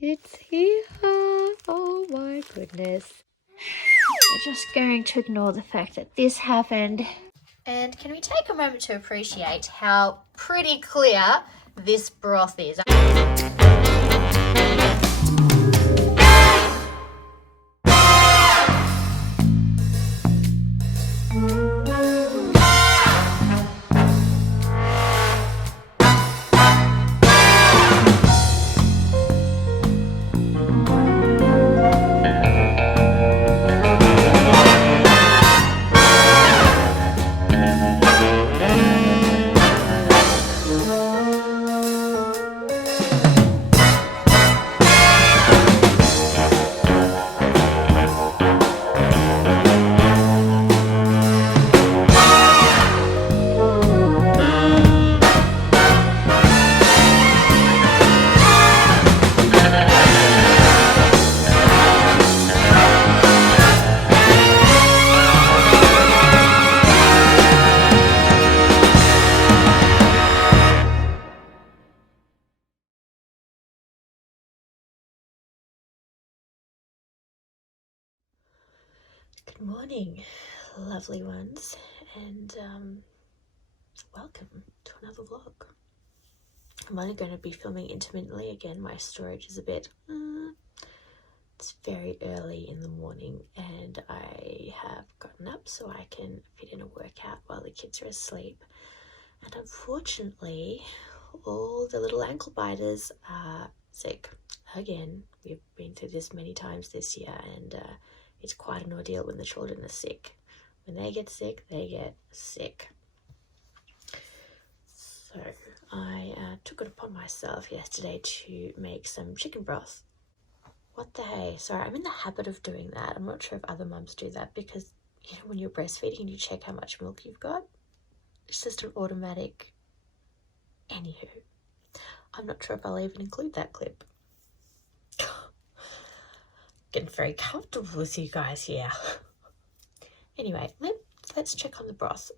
It's here. Oh my goodness. We're just going to ignore the fact that this happened. And can we take a moment to appreciate how pretty clear this broth is? Good morning, lovely ones, and welcome to another vlog. I'm only going to be filming intermittently. Again, my storage is a bit, it's very early in the morning and I have gotten up so I can fit in a workout while the kids are asleep. And unfortunately, all the little ankle biters are sick. Again, we've been through this many times this year, and it's quite an ordeal when the children are sick. When they get sick, they get sick. So I took it upon myself yesterday to make some chicken broth. What the hey? Sorry, I'm in the habit of doing that. I'm not sure if other mums do that because, you know, when you're breastfeeding and you check how much milk you've got, it's just an automatic. Anywho, I'm not sure if I'll even include that clip. Getting very comfortable with you guys here. Anyway, let's check on the broth.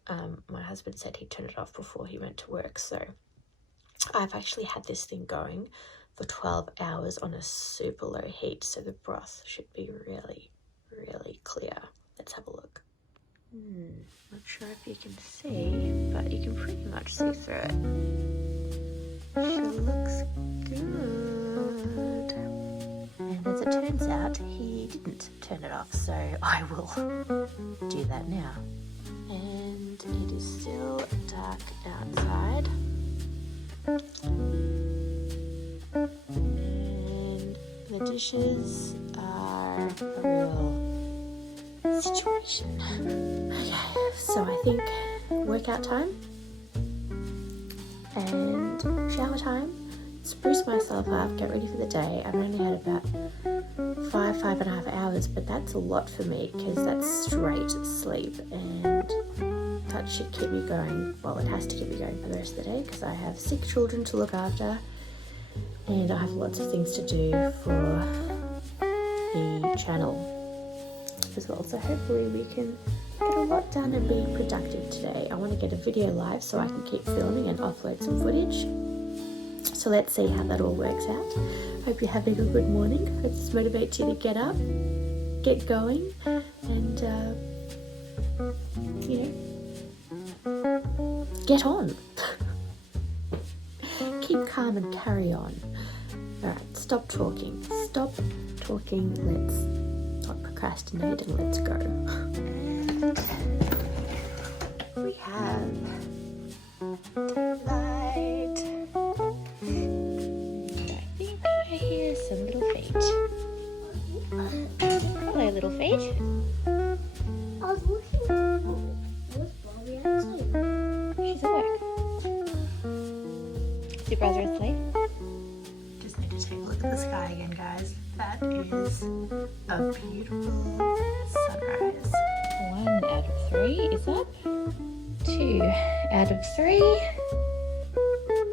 My husband said he'd turn it off before he went to work, so I've actually had this thing going for 12 hours on a super low heat, so the broth should be really, really clear. Let's have a look. Not sure if you can see, but you can pretty much see through it. She looks good. And as it turns out, he didn't turn it off, so I will do that now. And it is still dark outside. And the dishes are a real situation. Okay, so I think workout time and shower time, spruce myself up, get ready for the day. I've only had about 5.5 hours, but that's a lot for me because that's straight sleep, and that should keep me going. Well, it has to keep me going for the rest of the day because I have sick children to look after and I have lots of things to do for the channel as well. So hopefully we can get a lot done and be productive today. I want to get a video live so I can keep filming and upload some footage. So let's see how that all works out. Hope you're having a good morning. Hope this motivates you to get up, get going, and get on. Keep calm and carry on. Alright, stop talking. Stop talking. Let's not procrastinate and let's go. We have daylight. I think I hear some little feet. Hello, little feet. I was looking for Bobby outside. She's at work. Is your brother asleep? Just need to take a look at the sky again, guys. That is a beautiful sunrise. 1 out of 3 is up. 2 out of 3.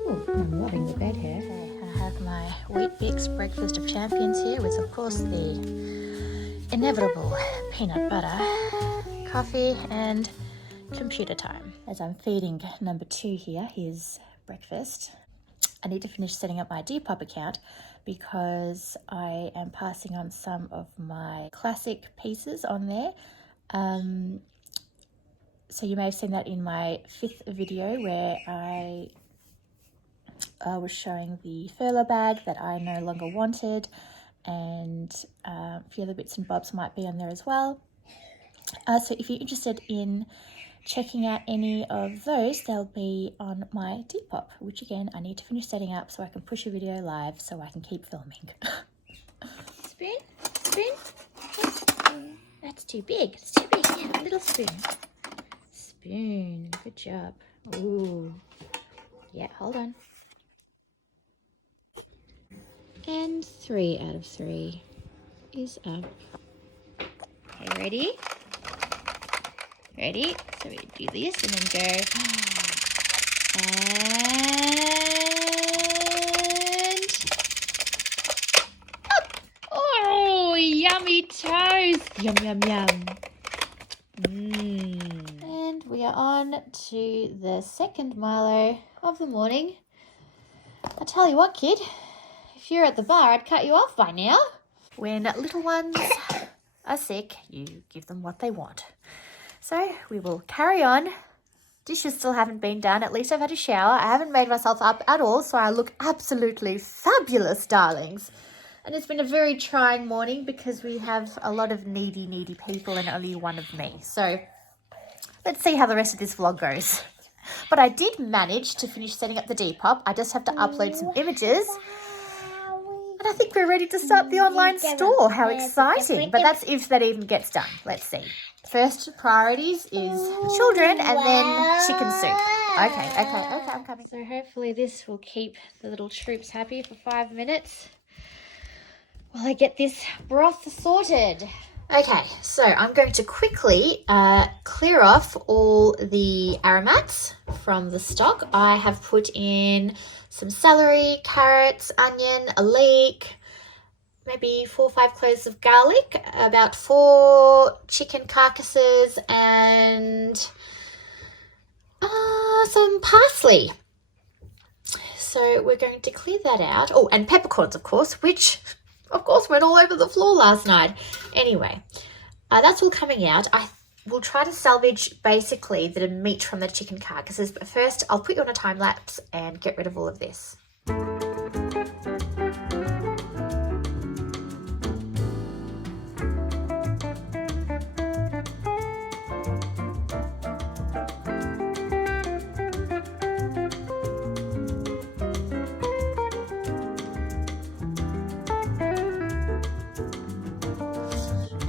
Ooh, I'm loving the bed here. Okay, I have my Wheat Bix breakfast of champions here with, of course, the inevitable peanut butter, coffee, and computer time. As I'm feeding number 2 here his breakfast, I need to finish setting up my Depop account because I am passing on some of my classic pieces on there. So you may have seen that in my 5th video where I was showing the Furla bag that I no longer wanted, and a few other bits and bobs might be on there as well. So if you're interested in checking out any of those, they'll be on my Depop, which again I need to finish setting up so I can push a video live so I can keep filming. Spoon? Spoon? That's too big. It's too big. Yeah, a little spoon. Spoon. Good job. Ooh. Yeah, hold on. And 3 out of 3 is up. Okay, ready? Ready? So we do this and then go. And up. Oh, yummy toast. Yum, yum, yum. And we are on to the 2nd Milo of the morning. I tell you what, kid, if you're at the bar, I'd cut you off by now. When little ones are sick, you give them what they want. So we will carry on. Dishes still haven't been done. At least I've had a shower. I haven't made myself up at all, so I look absolutely fabulous, darlings. And it's been a very trying morning because we have a lot of needy people and only one of me. So let's see how the rest of this vlog goes. But I did manage to finish setting up the Depop. I just have to upload some images. And I think we're ready to start the online store. How exciting. But that's if that even gets done. Let's see. First priorities is the children and then chicken soup. Okay, I'm coming. So hopefully this will keep the little troops happy for 5 minutes while I get this broth sorted. Okay, so I'm going to quickly clear off all the aromats from the stock. I have put in some celery, carrots, onion, a leek, maybe 4 or 5 cloves of garlic, about 4 chicken carcasses, and some parsley. So we're going to clear that out. Oh, and peppercorns, of course, which of course went all over the floor last night. Anyway, that's all coming out. I will try to salvage basically the meat from the chicken carcasses, but first I'll put you on a time lapse and get rid of all of this.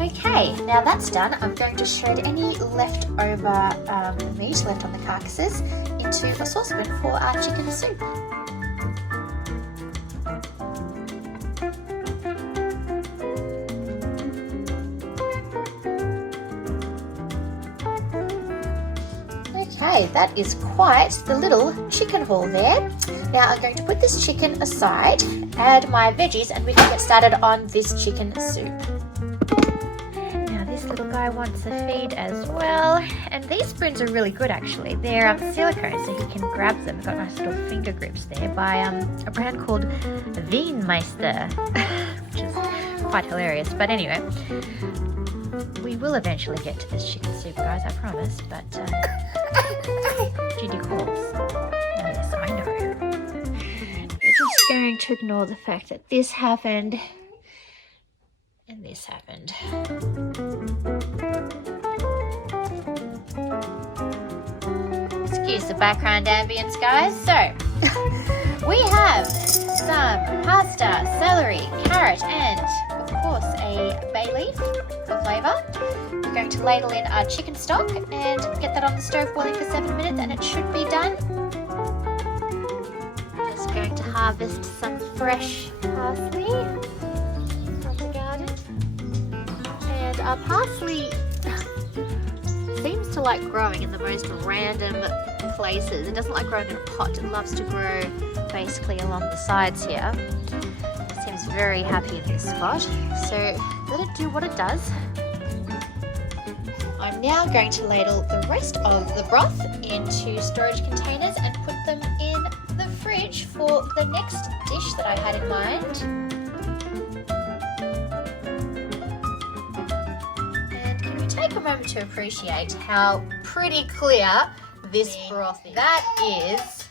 Okay, now that's done, I'm going to shred any leftover meat left on the carcasses into a saucepan for our chicken soup. Okay, that is quite the little chicken haul there. Now I'm going to put this chicken aside, add my veggies, and we can get started on this chicken soup. Little guy wants a feed as well, and these spoons are really good actually. They're silicone, so he can grab them. They've got nice little finger grips there by a brand called Vinegar, which is quite hilarious. But anyway, we will eventually get to this chicken soup, guys, I promise. But Judy calls. Yes, I know. We're just going to ignore the fact that this happened and this happened. Excuse the background ambience, guys. So, we have some pasta, celery, carrot, and of course a bay leaf for flavour. We're going to ladle in our chicken stock and get that on the stove boiling for 7 minutes, and it should be done. Just going to harvest some fresh parsley from the garden. And our parsley seems to like growing in the most random places. It doesn't like growing in a pot. It loves to grow basically along the sides here. It seems very happy in this spot. So let it do what it does. I'm now going to ladle the rest of the broth into storage containers and put them in the fridge for the next dish that I had in mind. to appreciate how pretty clear this broth is.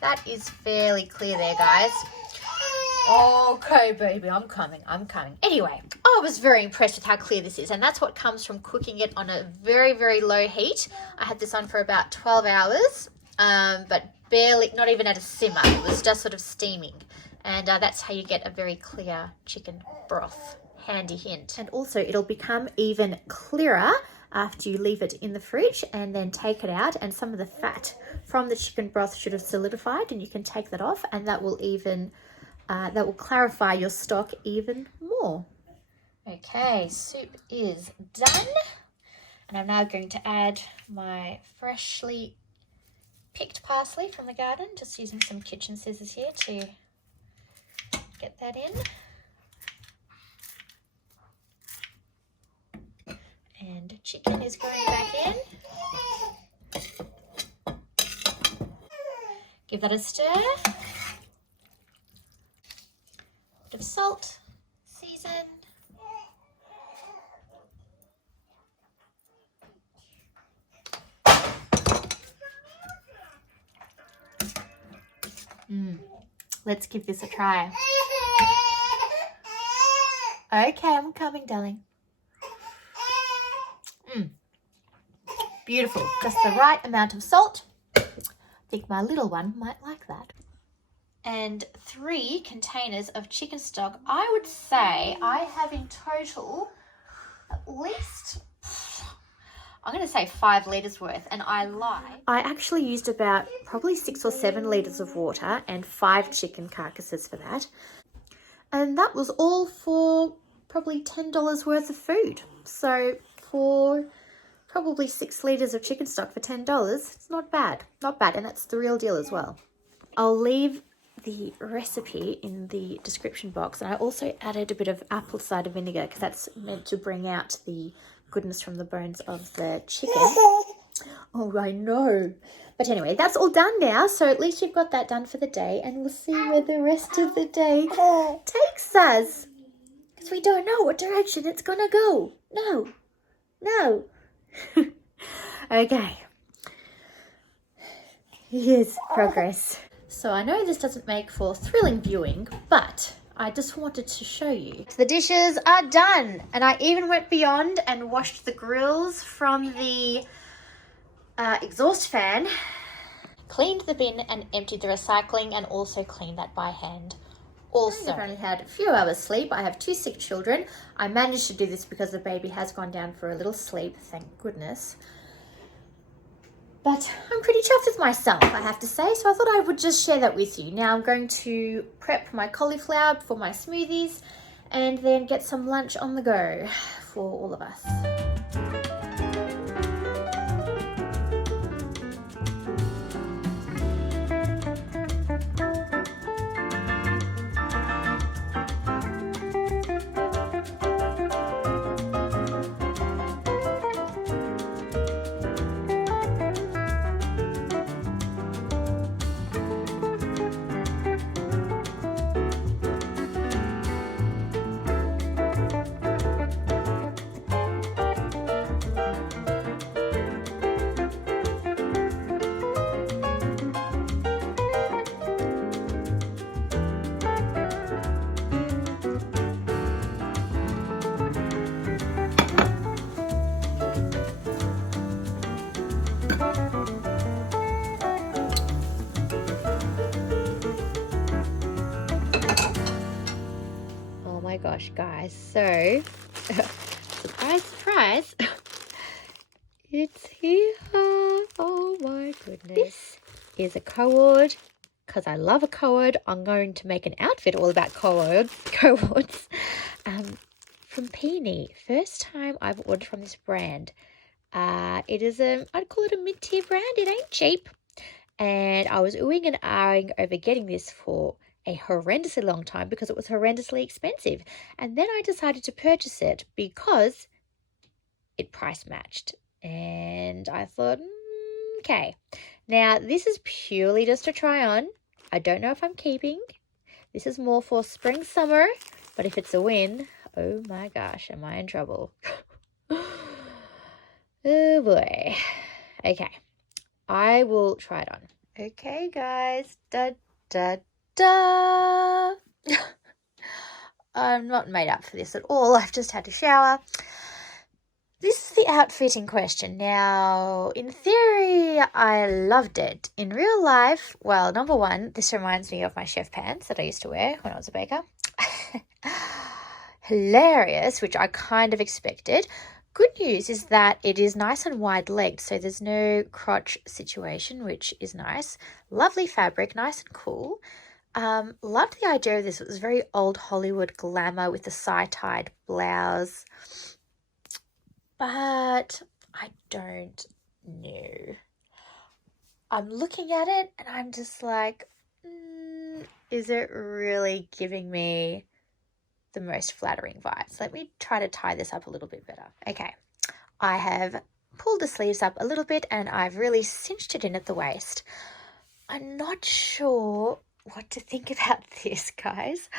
That is fairly clear there, guys. Okay, baby, I'm coming. Anyway, I was very impressed with how clear this is, and that's what comes from cooking it on a very, very low heat. I had this on for about 12 hours, but barely, not even at a simmer. It was just sort of steaming, and that's how you get a very clear chicken broth. Handy hint. And also, it'll become even clearer after you leave it in the fridge and then take it out, and some of the fat from the chicken broth should have solidified, and you can take that off, and that will even that will clarify your stock even more. Okay, soup is done, and I'm now going to add my freshly picked parsley from the garden, just using some kitchen scissors here to get that in. And chicken is going back in. Give that a stir. Bit of salt, season. Let's give this a try. Okay, I'm coming, darling. Beautiful. Just the right amount of salt. I think my little one might like that. And 3 containers of chicken stock. I would say I have in total at least, I'm going to say 5 litres worth, and I lie. I actually used about probably 6 or 7 litres of water and 5 chicken carcasses for that. And that was all for probably $10 worth of food. So for probably 6 litres of chicken stock for $10, it's not bad. Not bad, and that's the real deal as well. I'll leave the recipe in the description box, and I also added a bit of apple cider vinegar because that's meant to bring out the goodness from the bones of the chicken. Oh, I know. But anyway, that's all done now, so at least you've got that done for the day, and we'll see where the rest of the day takes us, because we don't know what direction it's gonna go. No. Okay. Here's progress. So I know this doesn't make for thrilling viewing, but I just wanted to show you. The dishes are done, and I even went beyond and washed the grills from the exhaust fan, cleaned the bin and emptied the recycling, and also cleaned that by hand. Also, I've only had a few hours sleep. I have 2 sick children. I managed to do this because the baby has gone down for a little sleep, thank goodness. But I'm pretty chuffed with myself, I have to say, so I thought I would just share that with you. Now I'm going to prep my cauliflower for my smoothies and then get some lunch on the go for all of us. Gosh, guys, so surprise, it's here. Oh my goodness. This is a co-ord. Because I love a co-ord, I'm going to make an outfit all about co-ords from Peony. First time I've ordered from this brand. It is I'd call it a mid-tier brand. It ain't cheap, and I was oohing and ahhing over getting this for a horrendously long time because it was horrendously expensive, and then I decided to purchase it because it price matched, and I thought, okay, now this is purely just a try on. I don't know if I'm keeping. This is more for spring summer, but if it's a win, oh my gosh, am I in trouble. Oh boy. Okay, I will try it on. Okay, guys. Da da da. I'm not made up for this at all. I've just had a shower. This is the outfit in question. Now, in theory, I loved it. In real life, well, number one, this reminds me of my chef pants that I used to wear when I was a baker. Hilarious, which I kind of expected. Good news is that it is nice and wide-legged, so there's no crotch situation, which is nice. Lovely fabric, nice and cool. Loved the idea of this. It was very old Hollywood glamour with the side-tied blouse. But I don't know. I'm looking at it and I'm just like, is it really giving me the most flattering vibes? Let me try to tie this up a little bit better. Okay, I have pulled the sleeves up a little bit and I've really cinched it in at the waist. I'm not sure what to think about this, guys.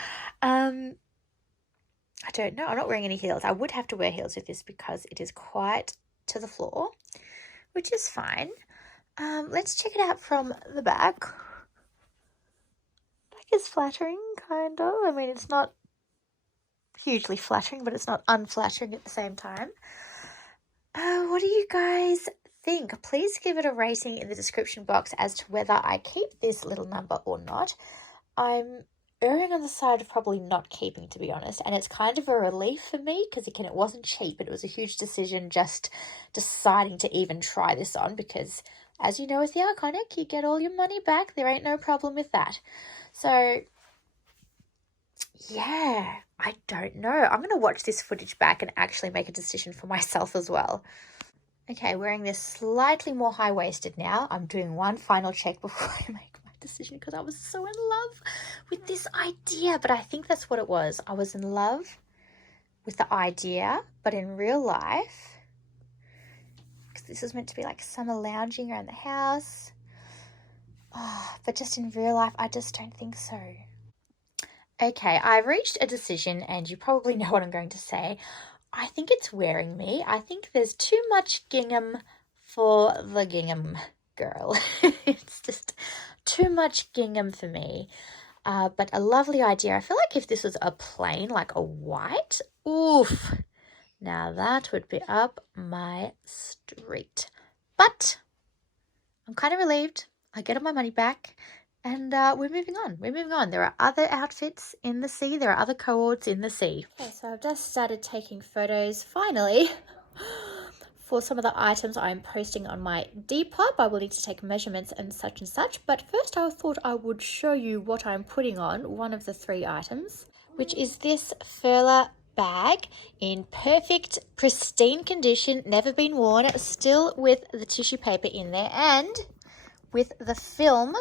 I don't know. I'm not wearing any heels. I would have to wear heels with this because it is quite to the floor, which is fine. Let's check it out from the back. Back is flattering, kind of. I mean, it's not hugely flattering, but it's not unflattering at the same time. What do you guys think? Please give it a rating in the description box as to whether I keep this little number or not. I'm erring on the side of probably not keeping, to be honest, and it's kind of a relief for me because again, it wasn't cheap, but it was a huge decision just deciding to even try this on because, as you know, with the Iconic, you get all your money back. There ain't no problem with that. So yeah, I don't know. I'm going to watch this footage back and actually make a decision for myself as well. Okay, wearing this slightly more high-waisted now. I'm doing one final check before I make decision because I was so in love with this idea, but I think that's what it was. I was in love with the idea, but in real life, because this was meant to be like summer lounging around the house, but just in real life, I just don't think so. Okay, I've reached a decision and you probably know what I'm going to say. I think it's wearing me. I think there's too much gingham for the gingham girl. It's just too much gingham for me, but a lovely idea. I feel like if this was a plain, like a white, oof, now that would be up my street. But I'm kind of relieved. I get all my money back and we're moving on. We're moving on. There are other outfits in the sea. There are other co-ords in the sea. Okay, so I've just started taking photos finally for some of the items I'm posting on my Depop. I will need to take measurements and such, but first I thought I would show you what I'm putting on, one of the 3 items, which is this Furla bag in perfect, pristine condition, never been worn, still with the tissue paper in there and with the film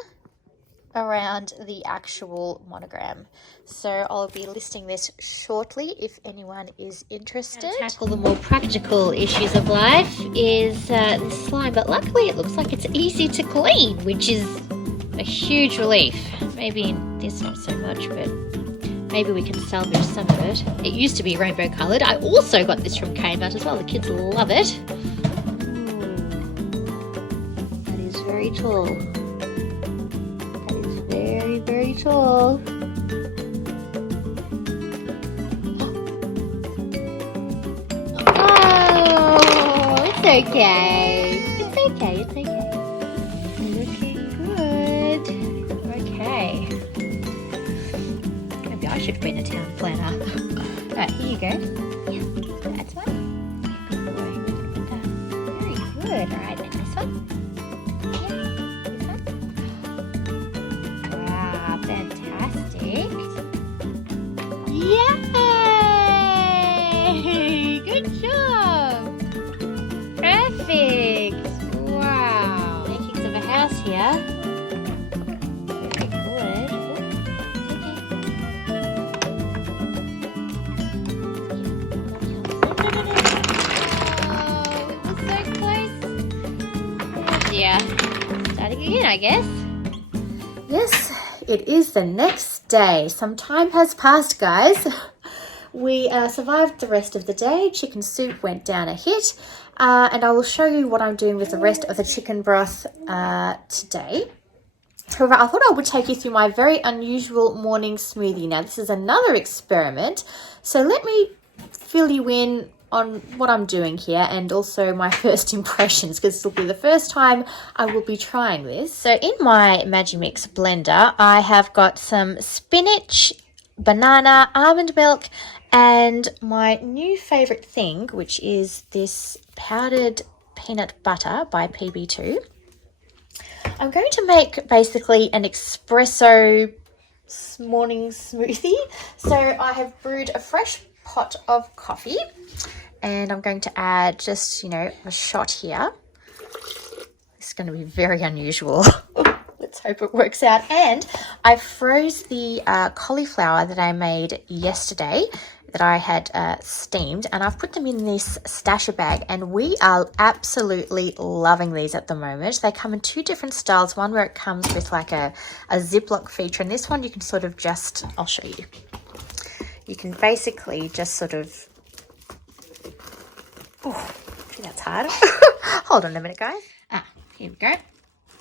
around the actual monogram. So I'll be listing this shortly if anyone is interested. To tackle the more practical issues of life is the slime, but luckily it looks like it's easy to clean, which is a huge relief. Maybe in this not so much, but maybe we can salvage some of it. It used to be rainbow coloured. I also got this from Kmart as well. The kids love it. That is very tall. Very, very tall. Oh, it's okay. It's okay, it's okay. Looking good. Okay. Maybe I should win a town planner. Alright, here you go. Yeah, that's one. Good boy. Very good. Alright, and this one. Fantastic. Yay! Good job! Perfect! Wow! Makings of a house here. Very good. Oh, it was so close. Oh dear. Starting again, I guess. Yes. It is the next day. Some time has passed, guys. we survived the rest of the day. Chicken soup went down a hit, and I will show you what I'm doing with the rest of the chicken broth today. However, I thought I would take you through my very unusual morning smoothie. Now, this is another experiment, so let me fill you in on what I'm doing here and also my first impressions, because this will be the first time I will be trying this. So in my Magimix blender, I have got some spinach, banana, almond milk, and my new favorite thing, which is this powdered peanut butter by PB2. I'm going to make basically an espresso morning smoothie. So I have brewed a fresh pot of coffee, and I'm going to add just, you know, a shot here. It's going to be very unusual. Let's hope it works out. And I froze the cauliflower that I made yesterday that I had steamed, and I've put them in this stasher bag, and we are absolutely loving these at the moment. They come in two different styles, one where it comes with like a Ziploc feature, and this one you can sort of just, I'll show you. You can basically just sort of, oh, that's hard. Hold on a minute, guys. Here we go.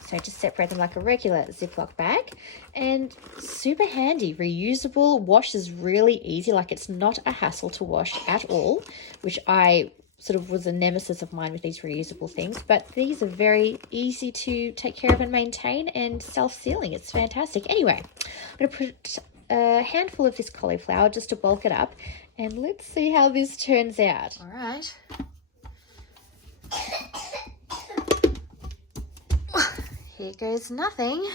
So just separate them like a regular Ziploc bag, and super handy. Reusable, washes really easy. Like, it's not a hassle to wash at all, which I sort of was a nemesis of mine with these reusable things. But these are very easy to take care of and maintain, and self-sealing. It's fantastic. Anyway, I'm going to put a handful of this cauliflower just to bulk it up, and let's see how this turns out. All right. Here goes nothing.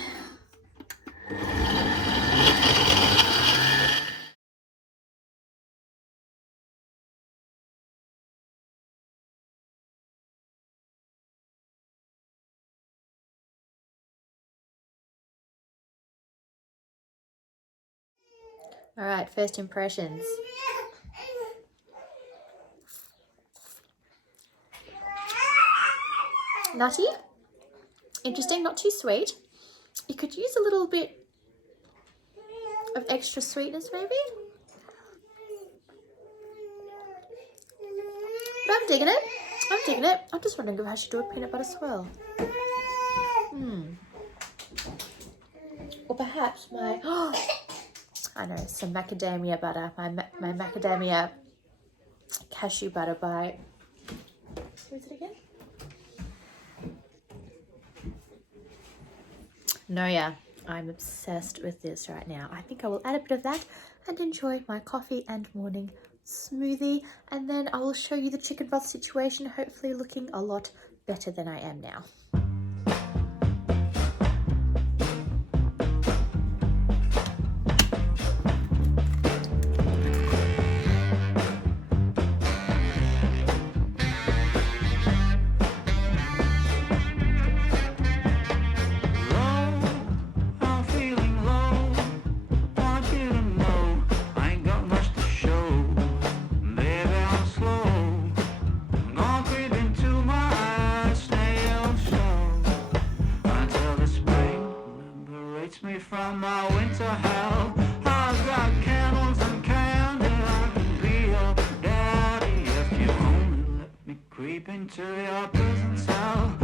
All right, first impressions. Nutty. Interesting, not too sweet. You could use a little bit of extra sweetness maybe. But I'm digging it. I'm digging it. I'm just wondering if I should do a peanut butter swirl. Or perhaps my, I know, some macadamia butter. My macadamia cashew butter by, what is it again? No, yeah, I'm obsessed with this right now. I think I will add a bit of that and enjoy my coffee and morning smoothie. And then I will show you the chicken broth situation, hopefully looking a lot better than I am now. From my winter hell, I've got candles and candy. I can be your daddy if you only let me creep into your prison cell.